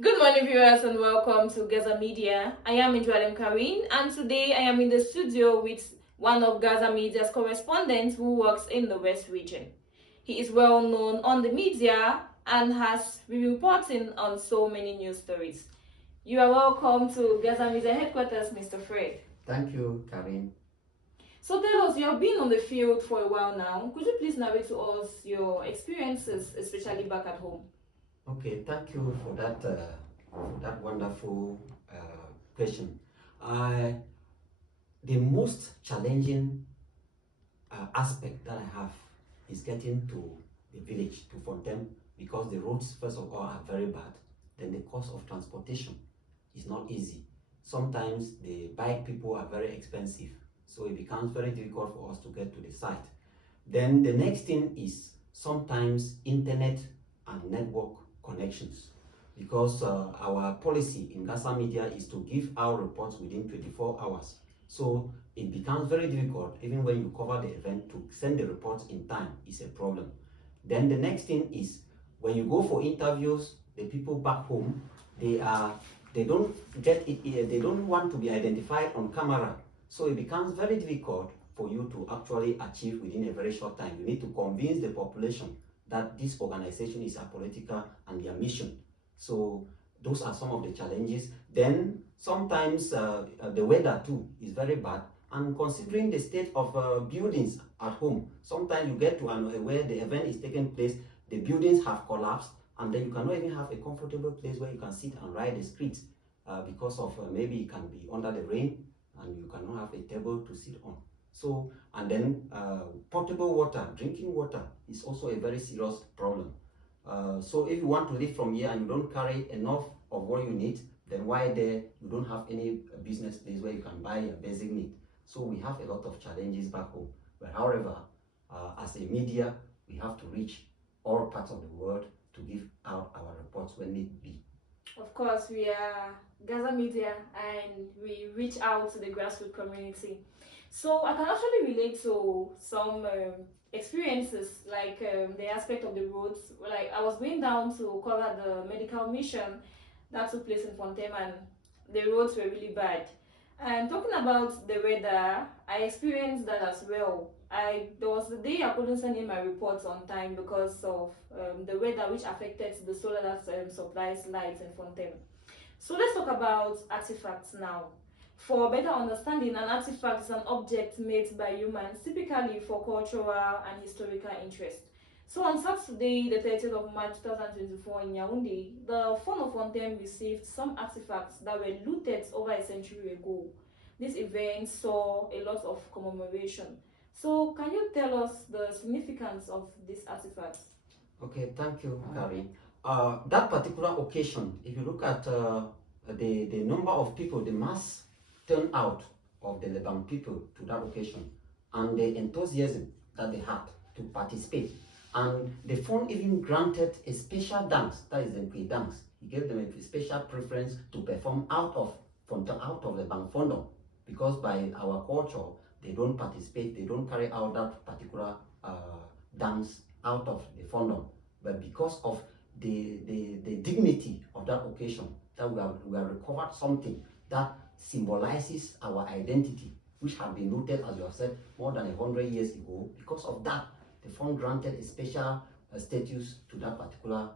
Good morning, viewers, and welcome to GASA Media. I am Injualem Karin, and today I am in the studio with one of GASA Media's correspondents who works in the West region. He is well known on the media and has been reporting on so many news stories. You are welcome to GASA Media headquarters, Mr. Fred. Thank you, Karin. So tell us, you have been on the field for a while now. Could you please narrate to us your experiences, especially back at home? Okay, thank you for that wonderful question. Uh, the most challenging aspect that I have is getting to the village, to Fontaine, because the roads, first of all, are very bad. Then the cost of transportation is not easy. Sometimes the bike people are very expensive, so it becomes very difficult for us to get to the site. Then the next thing is sometimes internet and network connections, because our policy in GASA Media is to give our reports within 24 hours. So it becomes very difficult, even when you cover the event, to send the reports in time is a problem. Then the next thing is when you go for interviews, the people back home, they don't get it, they don't want to be identified on camera. So it becomes very difficult for you to actually achieve within a very short time. You need to convince the population that this organization is apolitical and their mission. So those are some of the challenges. Then sometimes the weather too is very bad, and considering the state of buildings at home, sometimes you get to where the event is taking place, the buildings have collapsed, and then you cannot even have a comfortable place where you can sit and ride the streets because of maybe it can be under the rain and you cannot have a table to sit on. So, and then potable water, drinking water is also a very serious problem. So if you want to live from here and you don't carry enough of what you need, then why there you don't have any business place where you can buy your basic need. So we have a lot of challenges back home. But however, as a media, we have to reach all parts of the world to give out our reports when need be. Of course, we are GASA Media and we reach out to the grassroots community. So I can actually relate to some experiences, like the aspect of the roads. Like I was going down to cover the medical mission that took place in Fontaine, and the roads were really bad. And talking about the weather, I experienced that as well. There was the day I couldn't send in my reports on time because of the weather, which affected the solar that supplies light in Fontaine. So let's talk about artifacts now. For better understanding, an artifact is an object made by humans, typically for cultural and historical interest. So on Saturday, the 30th of March 2024 in Yaoundé, the Fond of Fontaine received some artifacts that were looted over a century ago. This event saw a lot of commemoration. So can you tell us the significance of these artifacts? Okay, thank you, Kari. That particular occasion, if you look at the number of people, the mass turnout of the Lebang people to that occasion, and the enthusiasm that they had to participate, and the fund even granted a special dance, that is the Nkwe dance. He gave them a special preference to perform out of Lebang Fondom, because by our culture, they don't participate, they don't carry out that particular dance out of the fondom. But because of the dignity of that occasion, that we have recovered something that symbolizes our identity, which had been rooted, as you have said, more than 100 years ago. Because of that, the fund granted a special status to that particular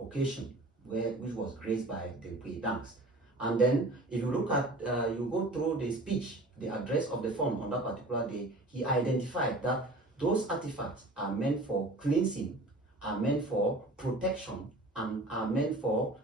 occasion, which was graced by the Nkwe dance. And then, if you look at, you go through the speech, the address of the fund on that particular day, he identified that those artifacts are meant for cleansing, are meant for protection, and are meant for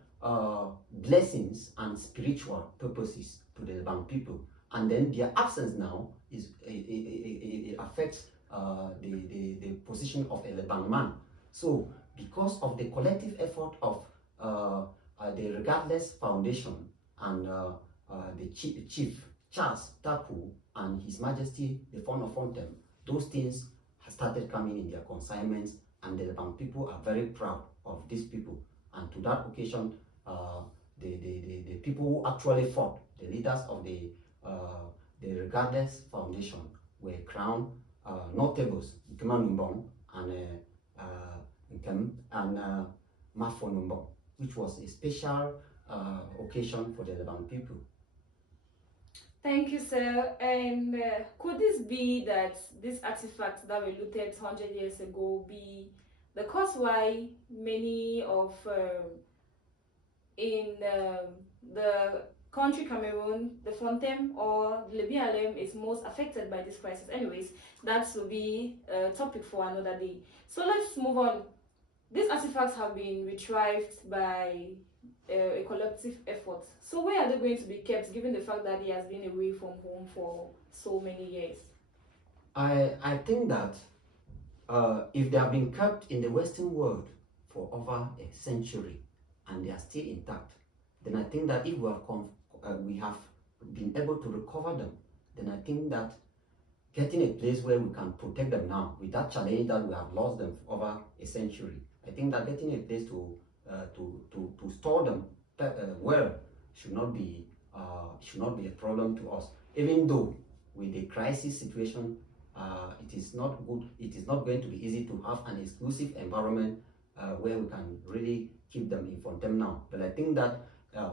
blessings and spiritual purposes to the Lebang people. And then their absence now is it affects the position of a Lebang man. So because of the collective effort of the Regardless Foundation and the chief Charles Tapu and His Majesty the Fond of Fontaine, those things have started coming in their consignments, and the Lebang people are very proud of these people. And to that occasion, the people who actually fought, the leaders of the Regardless Foundation, were crowned notables, Nkema Numbong and Nkem and Mafo Numbong. which was a special occasion for the Lebang people. Thank you, sir. And could this be that these artifacts that were looted 100 years ago be the cause why many of in the country Cameroon, the Fontem or the BLM is most affected by this crisis? Anyways, that will be a topic for another day. So let's move on. These artifacts have been retrieved by a collective effort. So where are they going to be kept, given the fact that he has been away from home for so many years? I think that if they have been kept in the Western world for over a century and they are still intact, then I think that if we have been able to recover them, then I think that getting a place where we can protect them now, with that challenge that we have lost them for over a century, I think that getting a place to store them well should not be a problem to us. Even though with the crisis situation, it is not good. It is not going to be easy to have an exclusive environment where we can really keep them in Fontem now. But I think that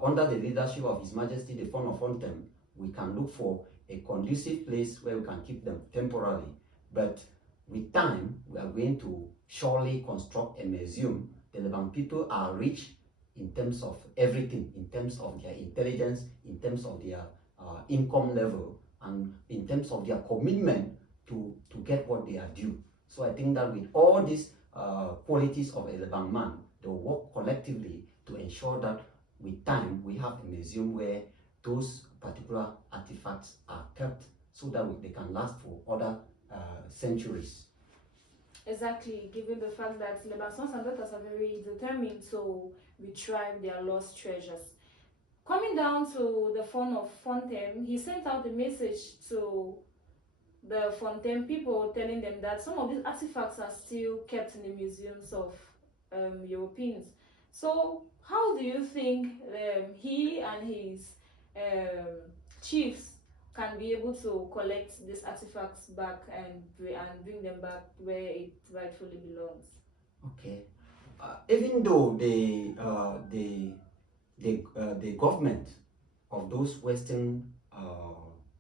under the leadership of His Majesty the Fon of Fontem, we can look for a conducive place where we can keep them temporarily. But with time, we are going to surely construct a museum. The Lebang people are rich in terms of everything, in terms of their intelligence, in terms of their income level, and in terms of their commitment to get what they are due. So I think that with all these qualities of a Lebang man, they will work collectively to ensure that with time, we have a museum where those particular artifacts are kept so that they can last for other centuries. Exactly, given the fact that Lebang sons and daughters are very determined to retrieve their lost treasures. Coming down to the Fon of Fontem, he sent out a message to the Fontem people telling them that some of these artifacts are still kept in the museums of Europeans. So how do you think he and his chiefs can be able to collect these artifacts back and bring them back where it rightfully belongs? Okay. Even though the government of those Western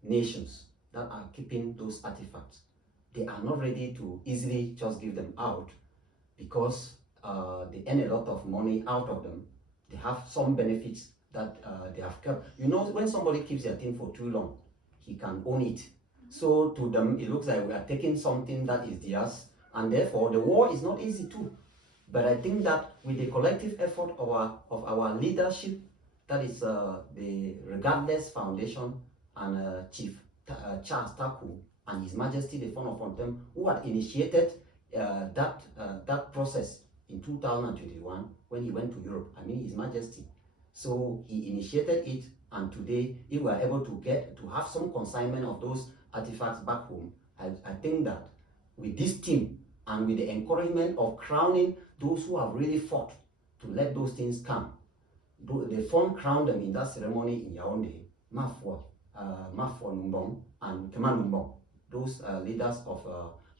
nations that are keeping those artifacts, they are not ready to easily just give them out because they earn a lot of money out of them. They have some benefits that they have kept. You know, when somebody keeps their thing for too long, he can own it. So to them, it looks like we are taking something that is theirs, and therefore the war is not easy too. But I think that with the collective effort of our leadership, that is the Regardless Foundation and Chief Charles Taku and His Majesty the Fon of Fontem, who had initiated that process in 2021 when he went to Europe. I mean, His Majesty. So he initiated it, and today, if we are able to have some consignment of those artifacts back home, I think that with this team and with the encouragement of crowning those who have really fought to let those things come, the Fon crowned them in that ceremony in Yaoundé, Mafwa Numbong and Keman Numbong, those leaders of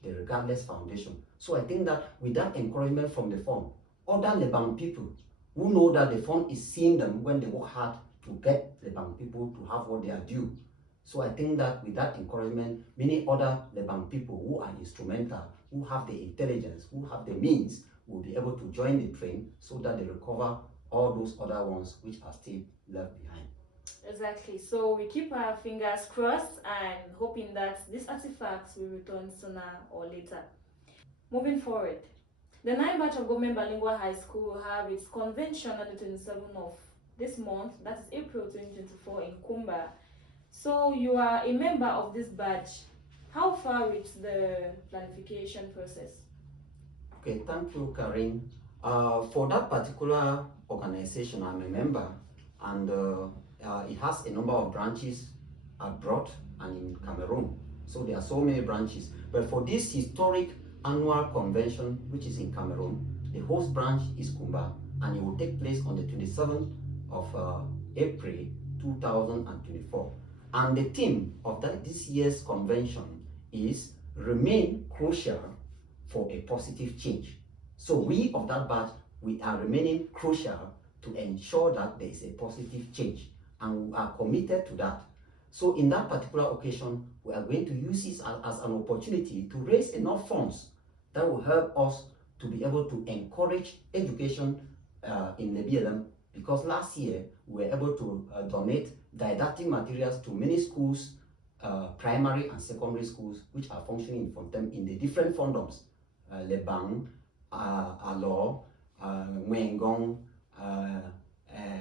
the Regardless Foundation. So I think that with that encouragement from the Fon, other Lebang people who know that the Fon is seeing them when they work hard to get Lebang people to have what they are due. So I think that with that encouragement, many other Lebang people who are instrumental, who have the intelligence, who have the means, will be able to join the train so that they recover all those other ones which are still left behind. Exactly. So we keep our fingers crossed and hoping that these artifacts will return sooner or later. Moving forward, the 9th batch of Government Bilingual High School will have its convention on the 27th of this month, that is April 2024 in Kumba. So you are a member of this batch. How far with the planification process? Okay, thank you, Karin. For that particular organization, I'm a member, and it has a number of branches abroad and in Cameroon. So there are so many branches. But for this historic annual convention, which is in Cameroon, the host branch is Kumba, and it will take place on the 27th of April 2024. And the theme of this year's convention is Remain Crucial for a Positive Change. So we of that batch, we are remaining crucial to ensure that there is a positive change, and we are committed to that. So in that particular occasion, we are going to use this as an opportunity to raise enough funds that will help us to be able to encourage education in the BLM, because last year we were able to donate didactic materials to many schools, primary and secondary schools, which are functioning from them in the different fondoms, Lebang, Alo, Mwengong,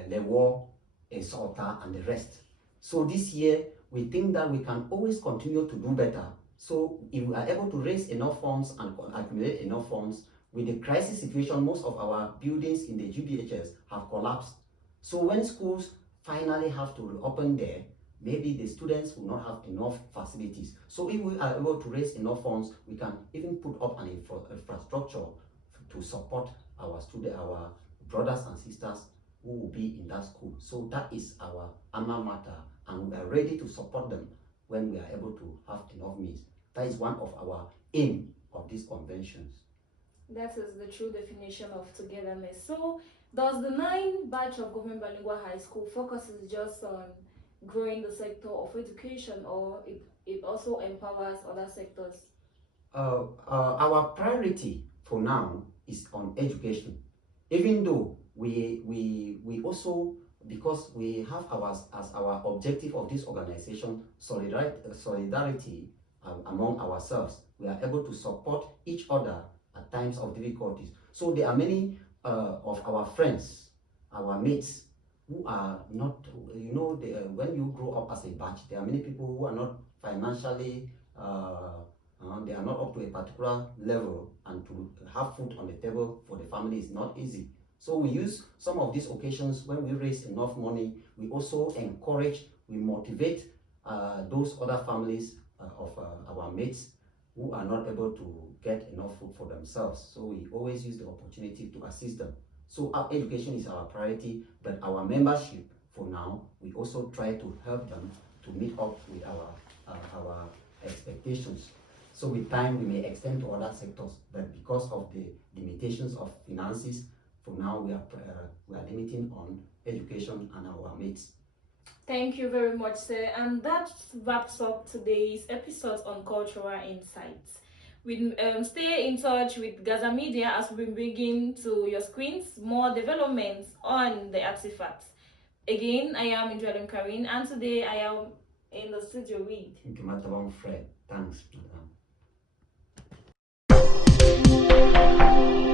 Lewo, Esota, and the rest. So this year, we think that we can always continue to do better. So if we are able to raise enough funds and accumulate enough funds, with the crisis situation, most of our buildings in the GBHS have collapsed. So when schools finally have to reopen there, maybe the students will not have enough facilities. So if we are able to raise enough funds, we can even put up an infrastructure to support our our brothers and sisters who will be in that school. So that is our alma mater, and we are ready to support them when we are able to have enough means. That is one of our aim of these conventions. That is the true definition of togetherness. So does the 9 batch of government bilingual high school focuses just on growing the sector of education, or it also empowers other sectors? Our priority for now is on education, even though we also, because we have as our objective of this organization solidarity among ourselves, we are able to support each other at times of difficulties. So there are many of our friends, our mates, who are not, when you grow up as a batch, there are many people who are not financially, they are not up to a particular level, and to have food on the table for the family is not easy. So we use some of these occasions when we raise enough money. We also encourage, we motivate those other families of our mates who are not able to get enough food for themselves. So we always use the opportunity to assist them. So our education is our priority, but our membership, for now, we also try to help them to meet up with our expectations. So with time, we may extend to other sectors, but because of the limitations of finances, for now we are limiting on education and our mates. Thank you very much, sir. And that wraps up today's episode on Cultural Insights. We stay in touch with GASA Media as we bring to your screens more developments on the artifacts. Again, I am Indrelem Karin, and today I am in the studio with Fred. Thanks, madam.